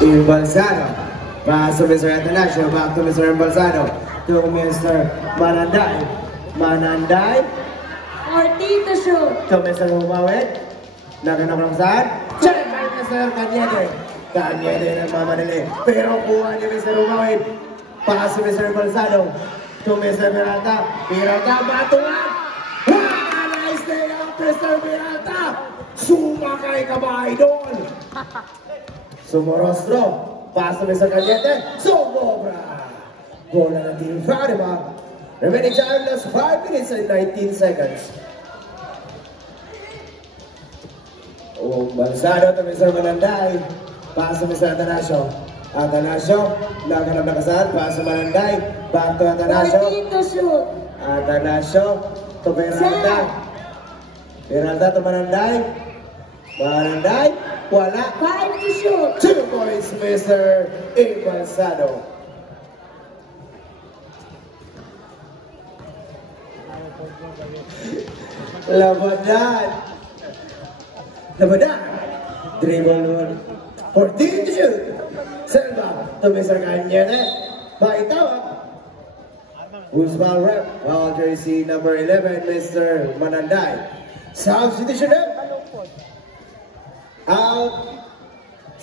Imbalsado. Pass to Mr. Atanasio. Back to Mr. Imbalsado. To Mr. Mananday. Mananday. 14 to shoot. To Mr. Humawit. Naganap ng saan? Check by Mr. Cañete. Cañete nagmamadali. Pero kuha ni Mr. Humawit. Pass to Mr. Imbalsado. To Mr. Peralta. Peralta batuan. Nice day out, Mr. Peralta. Sumakay ka ba, idol? Sumorostro. Pass to Mr. Cañete. Sumobra. Bola ng Team Fatima. Remaining time, last 5 minutes and 19 seconds. Balsado to Mr. Mananday. Pass to Mr. Atanasio. Atanasio. Laganap na kasal. Pass to Mananday. Back to Atanasio. 14 to shoot. Atanasio. To Peralta. Peralta to Mananday. Mananday. Wala. 5 to shoot. 2 points, Mr. Balsado. Labanan. Labanan. Dribble 14 to shoot. Selva to Mr. Cañete. Baitawag. Usbal rep. Foul jersey number 11, Mr. Mananday. Substitution up. Out.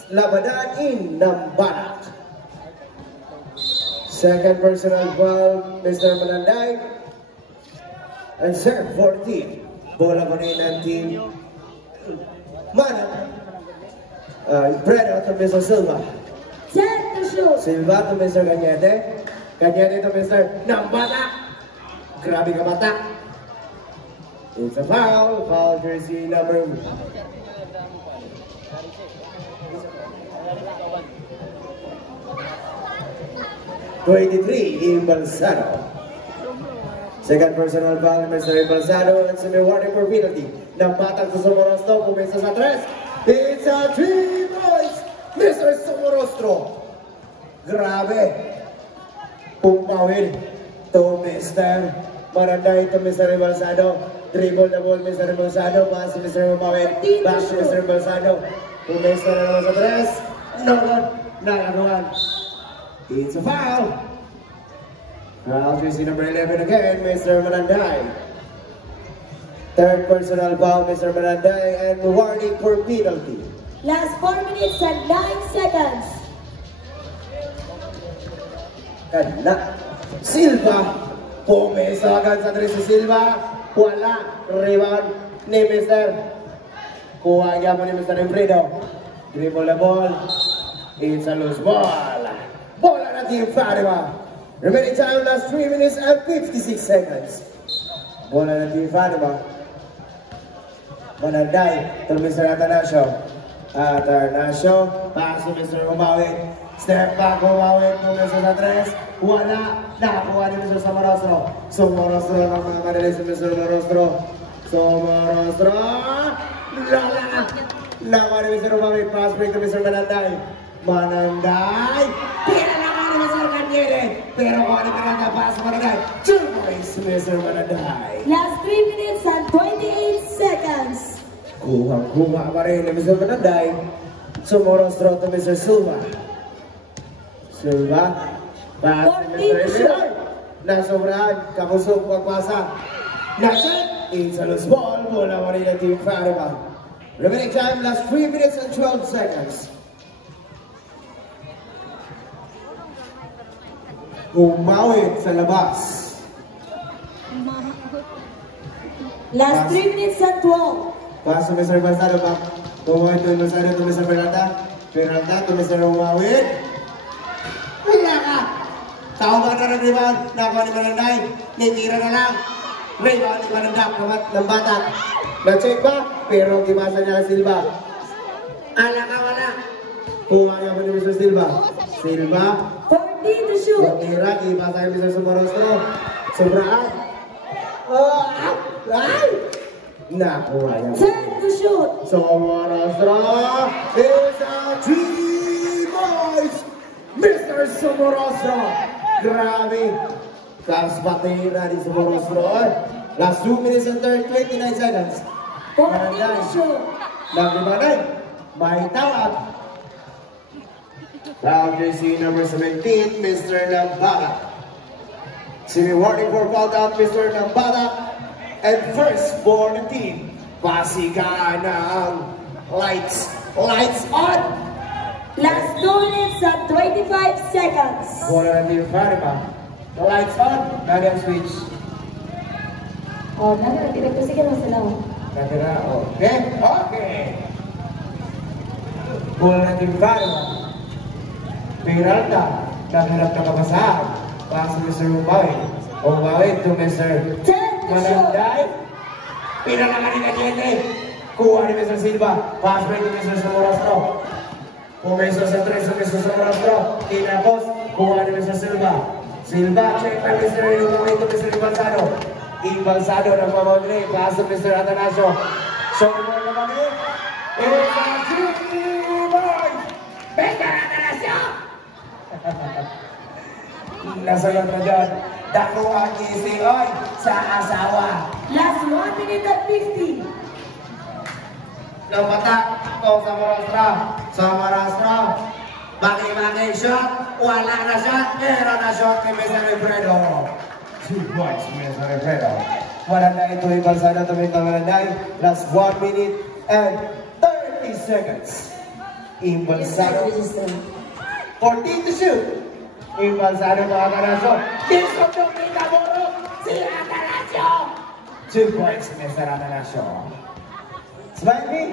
Labanan in Nambanak. Second personal foul, Mr. Mananday. And serve 14. Bola pa rin ng team Mana. Bredo to Mr. Silva. 10 to shoot. Silva to Mr. Cañete. Cañete to Mr. Nambata. Grabe ka bata. It's a foul. Foul jersey number 23, Imbalsado. Second personal foul, Mr. Imbalsado, and semi-warning for penalty. Nabatag sa Somorostro, pumisa sa tres. It's a 3 points, Mr. Somorostro. Grabe. Pumpawin to Mr. Mananday to Mr. Imbalsado. Dribble the ball, Mr. Imbalsado. Pass to Mr. Pumpawin. Back to Mr. Imbalsado. Pumisa na naman sa tres. No good. Nakakuhan. It's a foul. Foul jersey number 11 again, Mr. Mananday. Third personal foul, Mr. Mananday, and warning for penalty. Last 4 minutes and 9 seconds. Kanda. Silva. Pumisa agad sa tres si Silva. Wala. Rebound ni Mr. Kuha niya po ni Mr. Emfredo. Dribble the ball. It's a loose ball. Bola na Team Fatima. Remaining time, last 3 minutes and 56 seconds. Bola na Team Fatima. Mananday to Mr. Atanasio. Atanasio. Pass to Mr. Umawit. Step back, Umawit to Mr. Satres. Wala. Nakakuha ni Mr. Somorostro. Somorostro ng mga madali si Mr. Somorostro. Somorostro. Lala. Nakakuha ni Mr. Umawit. Pass break to Mr. Mananday. Mananday. Pinalaman ni Mr. Cañete. Pero kung ano ka pass Mananday. 2 points, Mr. Mananday. Last 3 minutes and 28 seconds. Kuha pa rin ni Mr. Mananday. Somorostro to Mr. Silva. Silva. Pass ni Mr. Emilio. Nasobrahan. Kapusong pagpasa. Naset. It's a loose ball. Bola pa rin ng Team Fatima. Remaining time, last 3 minutes and 12 seconds. Umawit sa labas. Last 3 minutes and 12. Pass to Mr. Balsado back. Umawit to Balsado to Mr. Peralta. Peralta to Mr. Umawit. Wala ka! Tawag na ng rebound. Nakuha ni Mananday. Nitira na lang. Rebound ni Mananday. Ng bata. Na-check ba? Pero gimasa niya kay Silva. Ala ka wala. Kuha niya po ni Mr. Silva. Silva. 14 to shoot. Tira, gimasa kay Mr. Somorostro. Sobraan. Oh! Ay! Nakuha niya. 10 to shoot. Somorostro is a 3 points! Mr. Somorostro! Grabe! Caps patira ni Somorostro. Last 2 minutes and 29 seconds. 14 to shoot. Nagdibanan. May tawag. Foul jersey number 17, Mr. Lambada. Semi warning for foul down, Mr. Lambada. And first for the team, Pasigan ng lights on. Last 2 minutes and 25 seconds. Bola na team Fatima. The lights on, Nagam switch. Oh, nagkakita sige mo sila. Natira, okay. Bola na team Fatima. Peralta, naghanap na kapasahan. Pass to Mr. Umawi to Mr. Mananday. Pinalaman ni Kajete. Kuha ni Mr. Silva. Pass break to Mr. Somorastro. Pumeso sa 3 sa Mr. Somorastro. Tinapos. Kuha ni Mr. Silva. Silva, check by Mr. Umawi to Mr. Imbalsado. Imbalsado nagmamagli. Pass to Mr. Atanasio. Show mo na kami. It's a G-Boy! Mr. Atanasio! Nasagot na dyan. Dako ang isigoy sa asawa. Last 1 minute and 50. Napatak ito sa Marastra. Bagi-bagi shot. Wala na shot. Meron na shot kay Mr. Alfredo. 2 points, Mr. Alfredo. Wala na ito Imbalsado tumitamalanday. Last 1 minute and 30 seconds. Imbalsado. 14 to shoot. Imbalsado mga Atanasio. Disco Pinaboro si Atanasio. 2 points, Mr. Atanasio. Smile me.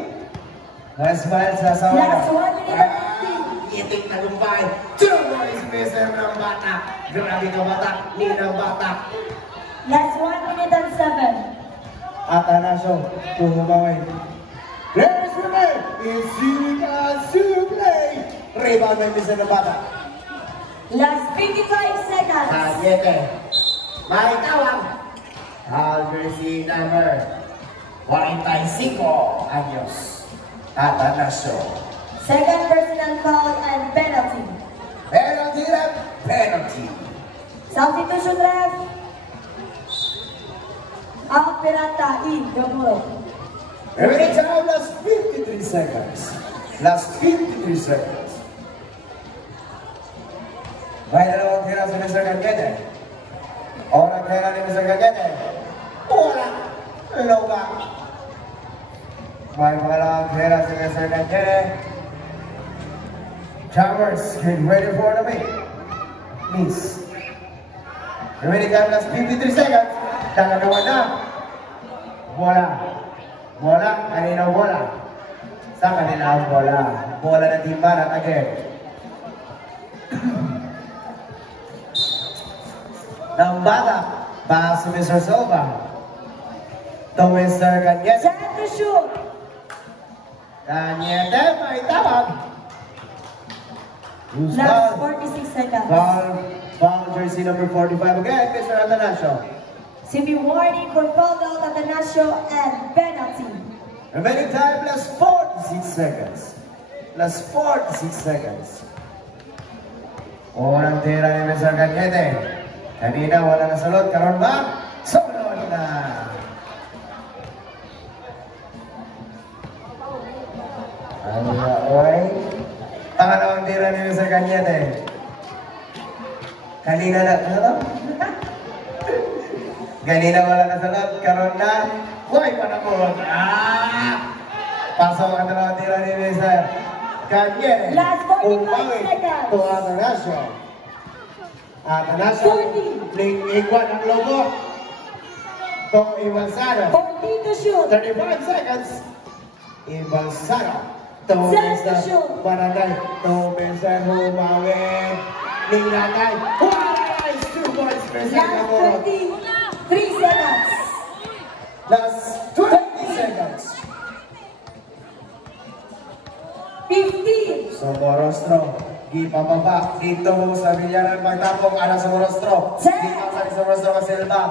Smile sa asawa. Last 1 minute and 50. Itik na lumpay. 2 points, Mr. Nambata. Grabe ka bata. Ni Nambata. Last 1 minute and 7. Atanasio. Tumumaway. Players remain. Isika Suplay. Rebound by Mr. Nambata. Last 55 seconds. Kajete. May tawag. Foul jersey number 45 anyos. Atanasio. Second personal foul and penalty. Penalty ref. Penalty. Substitution ref. Out Peralta in Gamuro. Remaining time, last 53 seconds. Last 53 seconds. May dalawang tira si Mr. Gagete. Orang tira ni Mr. Gagete. Wala. Loba. May dalawang tira si Mr. Gagete. Chavers, get ready for the main. Miss. Remaining time, last 53 seconds. Dalawa na. Bola. Bola. Kanina bola. Sa kanila ang bola. Bola na timbaran again. Nambata, pass to Mr. Silva. To Mr. Cañete. Set to shoot. Cañete, may tawag. Last 46 seconds. Foul jersey number 45 again, Mr. Atanasio. Semi warning for foul out Atanasio and penalty. Remaining time, last 46 seconds. Last 46 seconds. Unang tira ni Mr. Cañete. Kanina wala na salot, karon ba? Salot na! Ano na, oy? Pangalawang tira ni Mr. Cañete. Kanina na, ano to? Kanina wala na salot, karon na. Uy, panakot! Pasok ang dalawang tira ni Mr. Cañete. Last 45 seconds. To Atanasio. Atanasio, lingwan ang logo. To Imbalsado. 40 to shoot. 35 seconds. Imbalsado. To Set to Mr. shoot. Mananday. To Mr. Humawin. Ninatay. Nice 2 points, Mr. Last Gamoro. 23 seconds. Last 20 seconds. 15. Somorostro. Gipababa. Dito mo sa Villarreal magtapong ala Somorostro. Gipasa ni Somorostro ka Silva.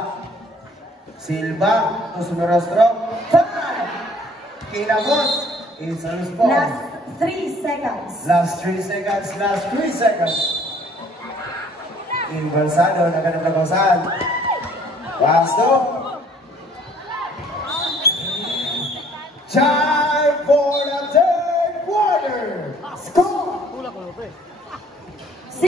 Silva. To Somorostro. 5. Kinabos. It's a loose ball. Last 3 seconds. Last 3 seconds. Last 3 seconds. Imbalsado. Naganap na basahan. Wasto. Time for the third quarter. Score!